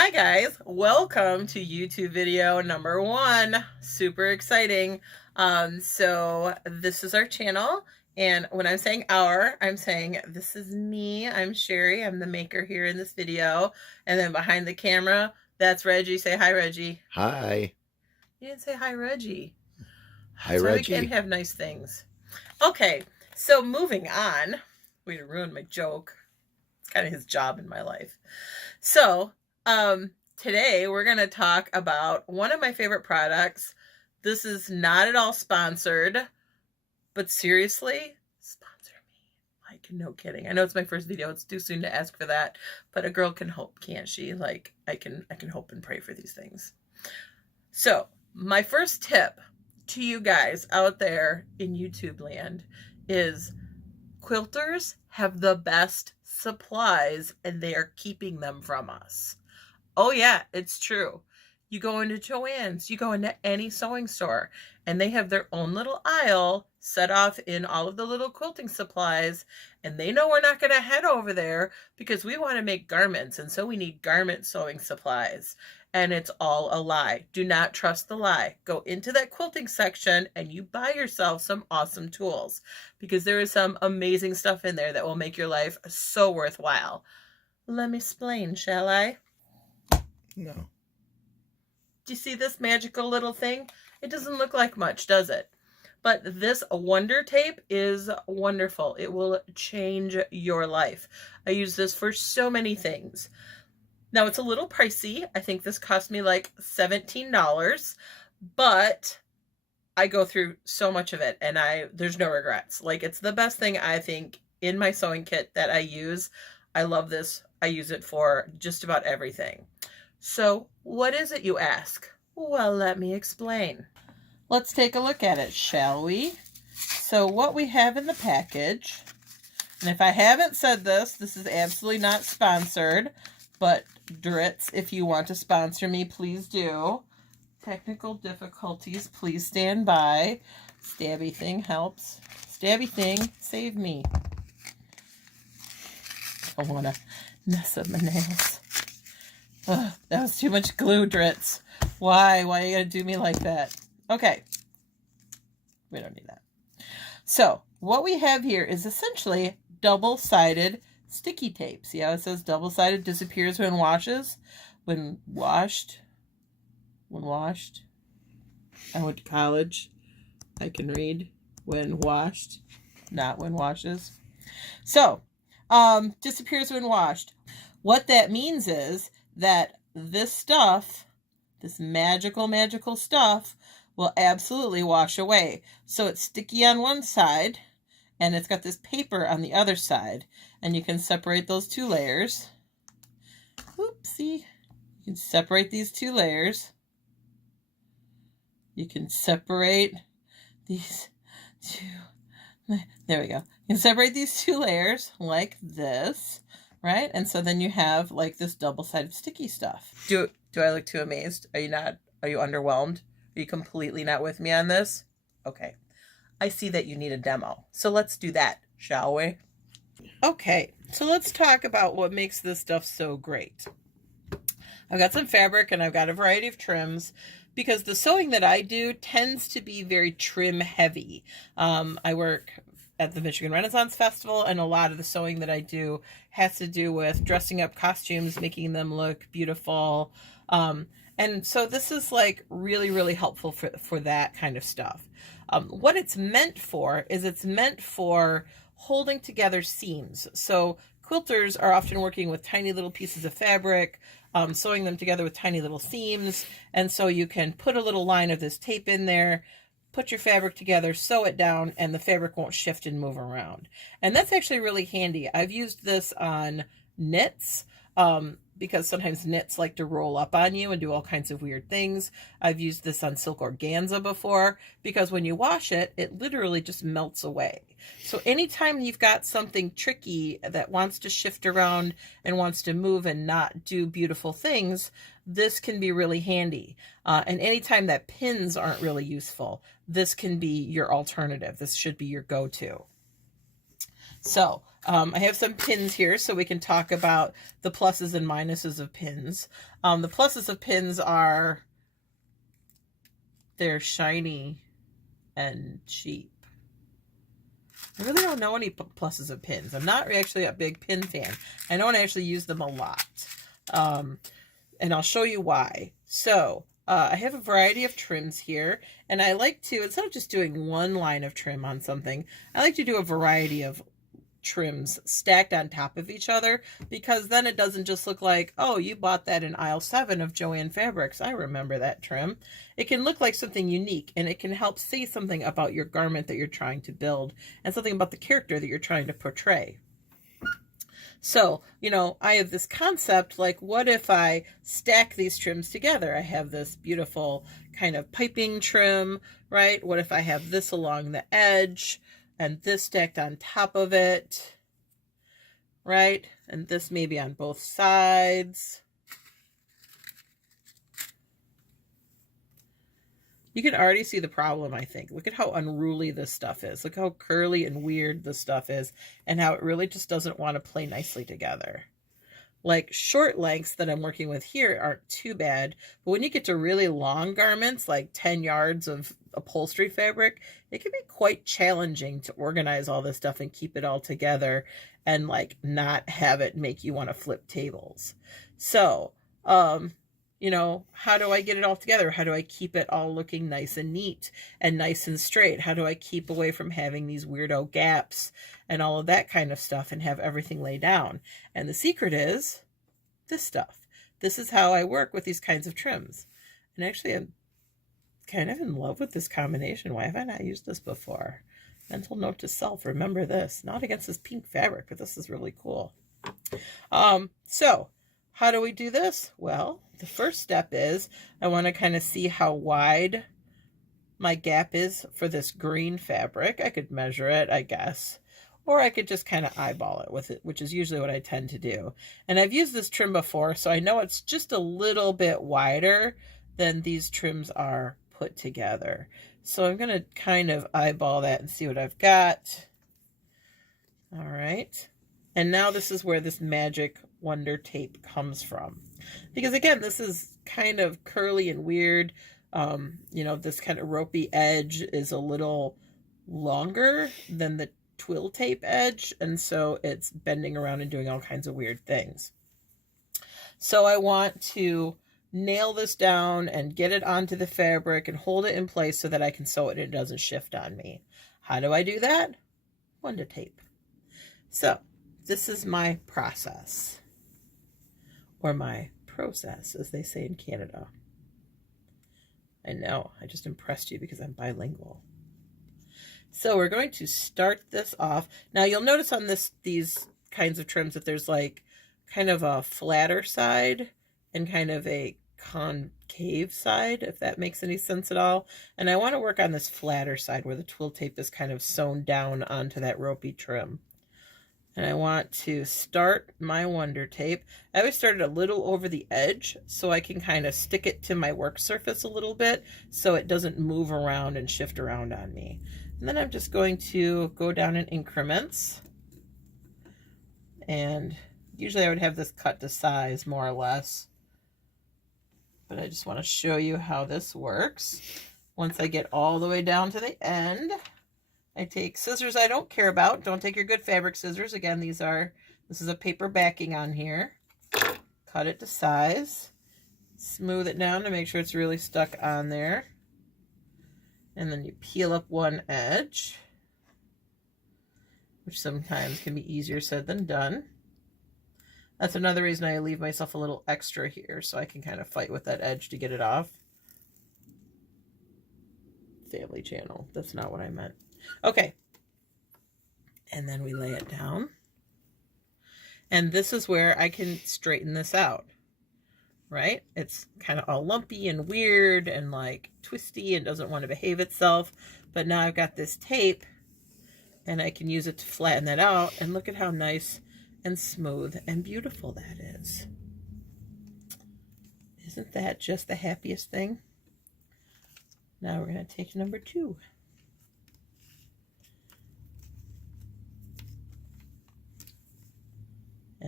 Hi guys, welcome to YouTube video number 1. Super exciting. So this is our channel, and when I'm saying our, I'm saying this is me. I'm Sherry. I'm the maker here in this video, and then behind the camera, that's Reggie. Say hi, Reggie. Hi. You didn't say hi, Reggie. Hi, That's why we can't Reggie. have nice things. Okay, so moving on. Way to ruin my joke. It's kind of his job in my life. So, today we're going to talk about one of my favorite products. This is not at all sponsored, but seriously, sponsor me. Like, no kidding. I know it's my first video. It's too soon to ask for that, but a girl can hope, can't she? Like, I can hope and pray for these things. So, my first tip to you guys out there in YouTube land is quilters have the best supplies and they are keeping them from us. Oh yeah, it's true. You go into Joann's, you go into any sewing store, and they have their own little aisle set off in all of the little quilting supplies, and they know we're not going to head over there because we want to make garments, and so we need garment sewing supplies. And it's all a lie. Do not trust the lie. Go into that quilting section and you buy yourself some awesome tools, because there is some amazing stuff in there that will make your life so worthwhile. Let me explain, shall I? No. Do you see this magical little thing? It doesn't look like much, does it? But this Wonder Tape is wonderful. It will change your life. I use this for so many things. Now, it's a little pricey. I think this cost me like $17, but I go through so much of it and there's no regrets. Like, it's the best thing I think in my sewing kit that I use. I love this. I use it for just about everything. So, what is it, you ask? Well, let me explain. Let's take a look at it, shall we? So, what we have in the package, and if I haven't said this, this is absolutely not sponsored, but Dritz, if you want to sponsor me, please do. Technical difficulties, please stand by. Stabby thing helps. Stabby thing, save me. I don't want to mess up my nails. Ugh, that was too much glue, Dritz. Why? Why are you going to do me like that? Okay. We don't need that. So, what we have here is essentially double-sided sticky tape. See how it says double-sided disappears when washes? When washed. When washed. I went to college. I can read. When washed. Not when washes. So, disappears when washed. What that means is that this stuff, this magical stuff, will absolutely wash away. So it's sticky on one side, and it's got this paper on the other side, and you can separate those two layers. Oopsie. You can separate these two layers. You can separate these two. There we go. You can separate these two layers like this. Right? And so then you have like this double-sided sticky stuff. Do I look too amazed? Are you not? Are you underwhelmed? Are you completely not with me on this? Okay. I see that you need a demo. So let's do that, shall we? Okay. So let's talk about what makes this stuff so great. I've got some fabric and I've got a variety of trims, because the sewing that I do tends to be very trim heavy. I work at the Michigan Renaissance Festival, and a lot of the sewing that I do has to do with dressing up costumes, making them look beautiful. And so this is like really helpful for that kind of stuff. What it's meant for is it's meant for holding together seams. So quilters are often working with tiny little pieces of fabric, sewing them together with tiny little seams. And so you can put a little line of this tape in there, put your fabric together, sew it down, and the fabric won't shift and move around. And that's actually really handy. I've used this on knits, because sometimes knits like to roll up on you and do all kinds of weird things. I've used this on silk organza before, because when you wash it, it literally just melts away. So anytime you've got something tricky that wants to shift around and wants to move and not do beautiful things, this can be really handy. And anytime that pins aren't really useful, this can be your alternative. This should be your go-to. So I have some pins here so we can talk about the pluses and minuses of pins. The pluses of pins are they're shiny and cheap. I really don't know any pluses of pins. I'm not actually a big pin fan. I don't actually use them a lot. And I'll show you why. So I have a variety of trims here, and I like to, instead of just doing one line of trim on something, I like to do a variety of trims stacked on top of each other, because then it doesn't just look like, oh, you bought that in aisle 7 of Joann Fabrics. I remember that trim. It can look like something unique, and it can help say something about your garment that you're trying to build and something about the character that you're trying to portray. So, you know, I have this concept, like, what if I stack these trims together? I have this beautiful kind of piping trim, right? What if I have this along the edge and this stacked on top of it, right? And this maybe on both sides. You can already see the problem, I think. Look at how unruly this stuff is. Look how curly and weird this stuff is, and how it really just doesn't want to play nicely together. Like, short lengths that I'm working with here aren't too bad, but when you get to really long garments, like 10 yards of upholstery fabric, it can be quite challenging to organize all this stuff and keep it all together and, like, not have it make you want to flip tables. So, you know, how do I get it all together? How do I keep it all looking nice and neat and nice and straight? How do I keep away from having these weirdo gaps and all of that kind of stuff and have everything laid down? And the secret is this stuff. This is how I work with these kinds of trims. And actually, I'm kind of in love with this combination. Why have I not used this before? Mental note to self, remember this. Not against this pink fabric, but this is really cool. So how do we do this? Well, the first step is I want to kind of see how wide my gap is for this green fabric. I could measure it, I guess, or I could just kind of eyeball it with it, which is usually what I tend to do. And I've used this trim before, so I know it's just a little bit wider than these trims are put together. So I'm going to kind of eyeball that and see what I've got. All right. And now this is where this magic Wonder Tape comes from. Because again, this is kind of curly and weird. You know, this kind of ropey edge is a little longer than the twill tape edge, and so it's bending around and doing all kinds of weird things. So I want to nail this down and get it onto the fabric and hold it in place so that I can sew it and it doesn't shift on me. How do I do that? Wonder Tape. So this is my process, or my process, as they say in Canada. I know, I just impressed you because I'm bilingual. So we're going to start this off. Now you'll notice on these kinds of trims that there's like kind of a flatter side and kind of a concave side, if that makes any sense at all. And I want to work on this flatter side where the twill tape is kind of sewn down onto that ropey trim. And I want to start my Wonder Tape. I always start it a little over the edge so I can kind of stick it to my work surface a little bit so it doesn't move around and shift around on me. And then I'm just going to go down in increments. And usually I would have this cut to size more or less. But I just want to show you how this works. Once I get all the way down to the end, I take scissors I don't care about. Don't take your good fabric scissors. Again, this is a paper backing on here. Cut it to size. Smooth it down to make sure it's really stuck on there. And then you peel up one edge, which sometimes can be easier said than done. That's another reason I leave myself a little extra here, so I can kind of fight with that edge to get it off. Family channel. That's not what I meant. Okay. And then we lay it down. And this is where I can straighten this out. Right? It's kind of all lumpy and weird and like twisty and doesn't want to behave itself. But now I've got this tape and I can use it to flatten that out. And look at how nice and smooth and beautiful that is. Isn't that just the happiest thing? Now we're going to take number 2.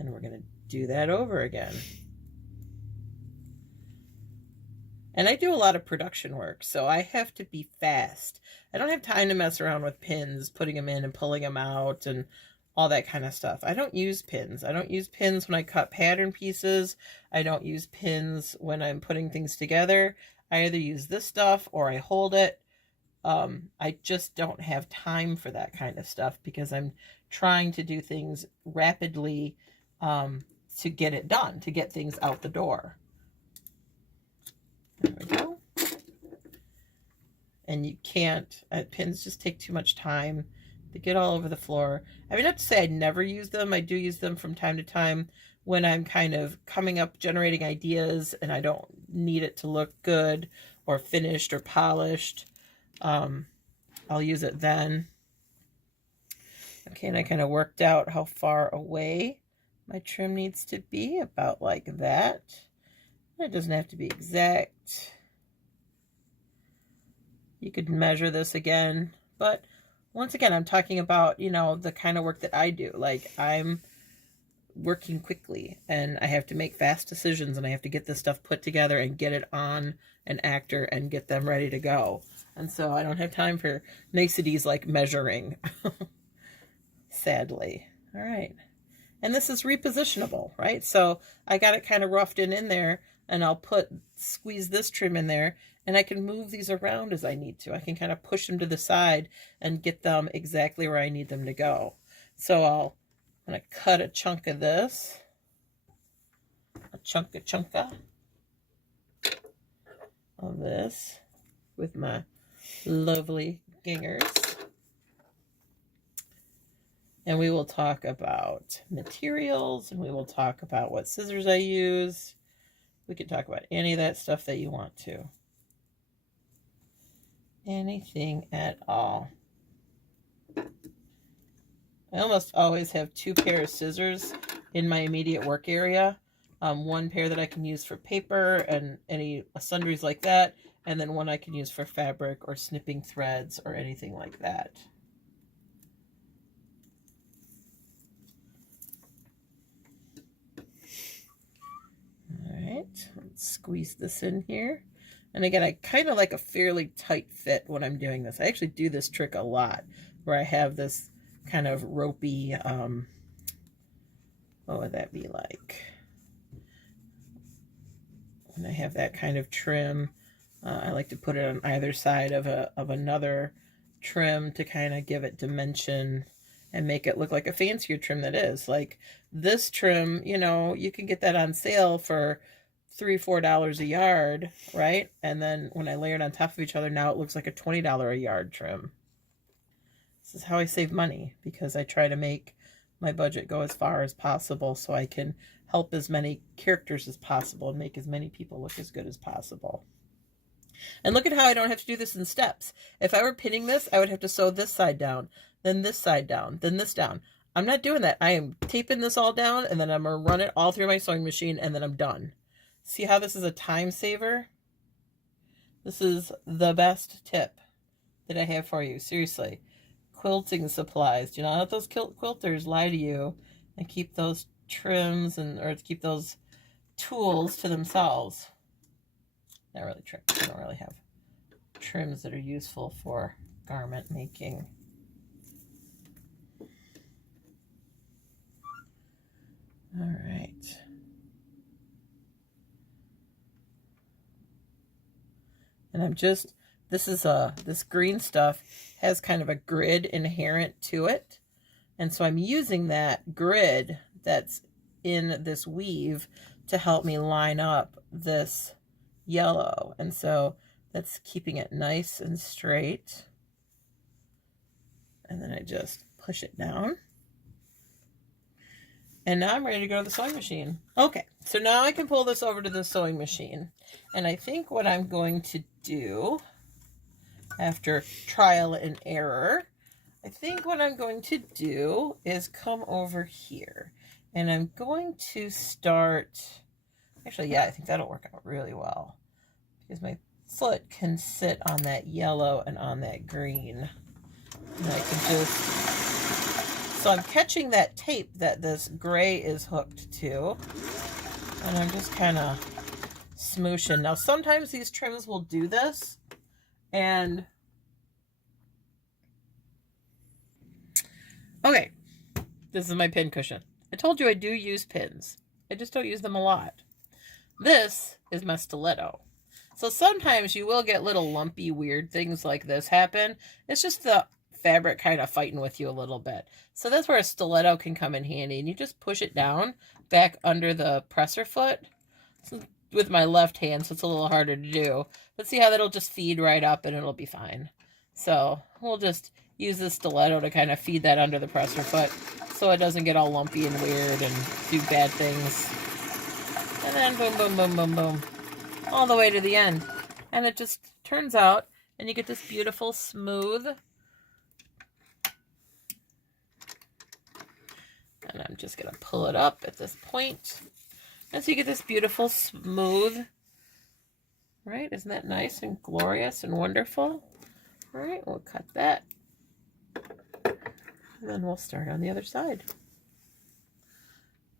And we're going to do that over again. And I do a lot of production work, so I have to be fast. I don't have time to mess around with pins, putting them in and pulling them out and all that kind of stuff. I don't use pins. I don't use pins when I cut pattern pieces. I don't use pins when I'm putting things together. I either use this stuff or I hold it. I just don't have time for that kind of stuff because I'm trying to do things rapidly to get it done, to get things out the door. There we go. And you can't, pins just take too much time. They get all over the floor. I mean, not to say I never use them. I do use them from time to time when I'm kind of coming up, generating ideas, and I don't need it to look good or finished or polished. I'll use it then. Okay, and I kind of worked out how far away my trim needs to be, about like that. It doesn't have to be exact. You could measure this again, but once again, I'm talking about, you know, the kind of work that I do. Like, I'm working quickly and I have to make fast decisions and I have to get this stuff put together and get it on an actor and get them ready to go. And so I don't have time for niceties like measuring, sadly. All right. And this is repositionable, right? So I got it kind of roughed in there, and I'll squeeze this trim in there, and I can move these around as I need to. I can kind of push them to the side and get them exactly where I need them to go. So I'm going to cut a chunk of this, a chunka of this with my lovely gingers. And we will talk about materials, and we will talk about what scissors I use. We can talk about any of that stuff that you want to. Anything at all. I almost always have 2 pairs of scissors in my immediate work area. One pair that I can use for paper and any sundries like that, and then one I can use for fabric or snipping threads or anything like that. Let's squeeze this in here. And again, I kind of like a fairly tight fit when I'm doing this. I actually do this trick a lot where I have this kind of ropey, what would that be like? When I have that kind of trim, I like to put it on either side of another trim to kind of give it dimension and make it look like a fancier trim that is. Like this trim, you know, you can get that on sale for $3-4 a yard, right? And then when I layer it on top of each other, now it looks like a $20 a yard trim. This is how I save money, because I try to make my budget go as far as possible so I can help as many characters as possible and make as many people look as good as possible. And look at how I don't have to do this in steps. If I were pinning this, I would have to sew this side down, then this side down, then this down. I'm not doing that. I am taping this all down, and then I'm going to run it all through my sewing machine, and then I'm done. See how this is a time saver? This is the best tip that I have for you. Seriously. Quilting supplies. Do not let those quilters lie to you and keep those trims or keep those tools to themselves. Not really trims. I don't really have trims that are useful for garment making. All right. And I'm just, this green stuff has kind of a grid inherent to it. And so I'm using that grid that's in this weave to help me line up this yellow. And so that's keeping it nice and straight. And then I just push it down. And now I'm ready to go to the sewing machine. Okay, so now I can pull this over to the sewing machine. And I think what I'm going to do, after trial and error, I think what I'm going to do is come over here. And I'm going to start, actually, yeah, I think that'll work out really well. Because my foot can sit on that yellow and on that green. And I can just So I'm catching that tape that this gray is hooked to, and I'm just kind of smooshing. Now sometimes these trims will do this, and okay, this is my pin cushion. I told you I do use pins. I just don't use them a lot. This is my stiletto. So sometimes you will get little lumpy, weird things like this happen. It's just the fabric kind of fighting with you a little bit. So that's where a stiletto can come in handy. And you just push it down back under the presser foot. So with my left hand, so it's a little harder to do. But see how that'll just feed right up and it'll be fine. So we'll just use the stiletto to kind of feed that under the presser foot so it doesn't get all lumpy and weird and do bad things. And then boom, boom, boom, boom, boom, all the way to the end. And it just turns out, and you get this beautiful smooth. And I'm just going to pull it up at this point. And so you get this beautiful smooth, right? Isn't that nice and glorious and wonderful? All right, we'll cut that. And then we'll start on the other side.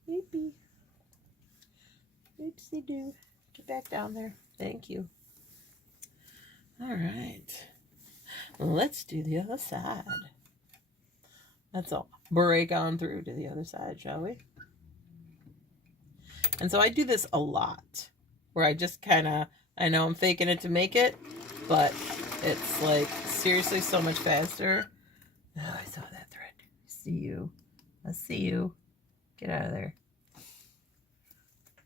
Yippee. Oopsie doo. Get back down there. Thank you. All right. Let's do the other side. That's all. Break on through to the other side, shall we? And so I do this a lot, where I just kind of, I know I'm faking it to make it, but it's like seriously so much faster. Oh, I saw that thread. I see you. I see you. Get out of there.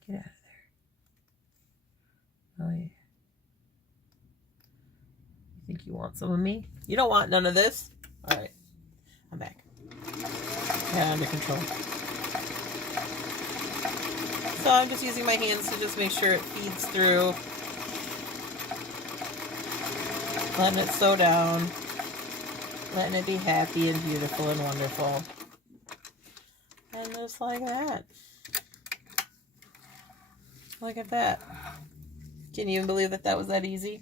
Get out of there. Oh, yeah. You think you want some of me? You don't want none of this? All right. I'm back. Yeah, under control. So I'm just using my hands to just make sure it feeds through. Letting it sew down. Letting it be happy and beautiful and wonderful. And just like that. Look at that. Can you even believe that that was that easy?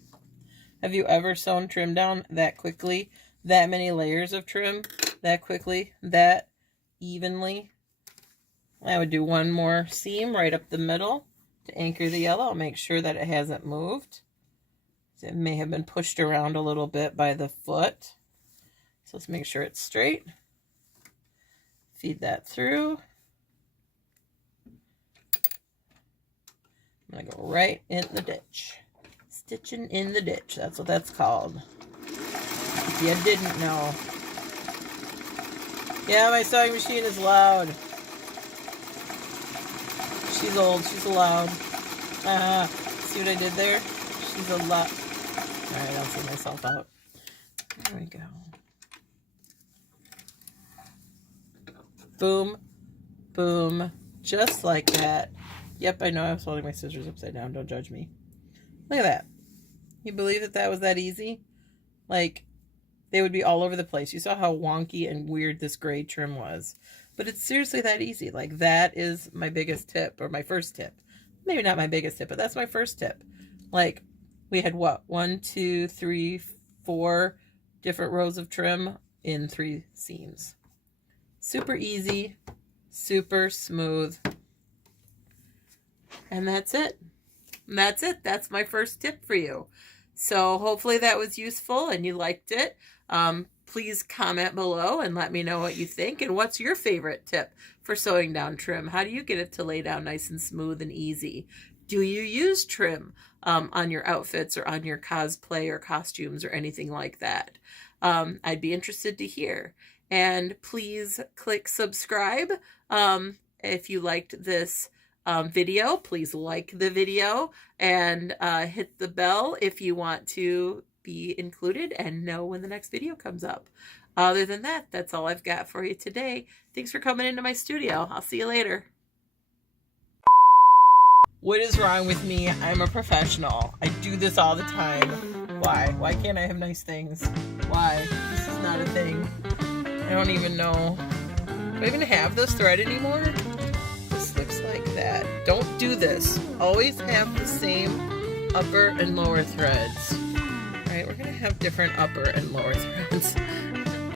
Have you ever sewn trim down that quickly? That many layers of trim that quickly? That evenly? I would do one more seam right up the middle to anchor the yellow. I'll make sure that it hasn't moved. It may have been pushed around a little bit by the foot. So let's make sure it's straight. Feed that through. I'm going to go right in the ditch. Stitching in the ditch. That's what that's called. If you didn't know. Yeah, my sewing machine is loud. She's old. She's loud. See what I did there? She's a lot. Alright, I'll see myself out. There we go. Boom. Boom. Just like that. Yep, I know I was holding my scissors upside down. Don't judge me. Look at that. You believe that that was that easy? Like, they would be all over the place. You saw how wonky and weird this gray trim was. But it's seriously that easy. Like, that is my biggest tip, or my first tip. Maybe not my biggest tip, but that's my first tip. Like, we had what? 1, 2, 3, 4 different rows of trim in 3 seams. Super easy, super smooth. And that's it. And that's it. That's my first tip for you. So hopefully that was useful and you liked it. Please comment below and let me know what you think. And what's your favorite tip for sewing down trim? How do you get it to lay down nice and smooth and easy? Do you use trim on your outfits or on your cosplay or costumes or anything like that? I'd be interested to hear. And please click subscribe. If you liked this video, please like the video and hit the bell if you want to be included and know when the next video comes up. Other than that, that's all I've got for you today. Thanks for coming into my studio. I'll see you later. What is wrong with me? I'm a professional. I do this all the time. Why? Why can't I have nice things? Why? This is not a thing. I don't even know. Do I even have this thread anymore? This looks like that. Don't do this. Always have the same upper and lower threads. All right, we're gonna have different upper and lower threads.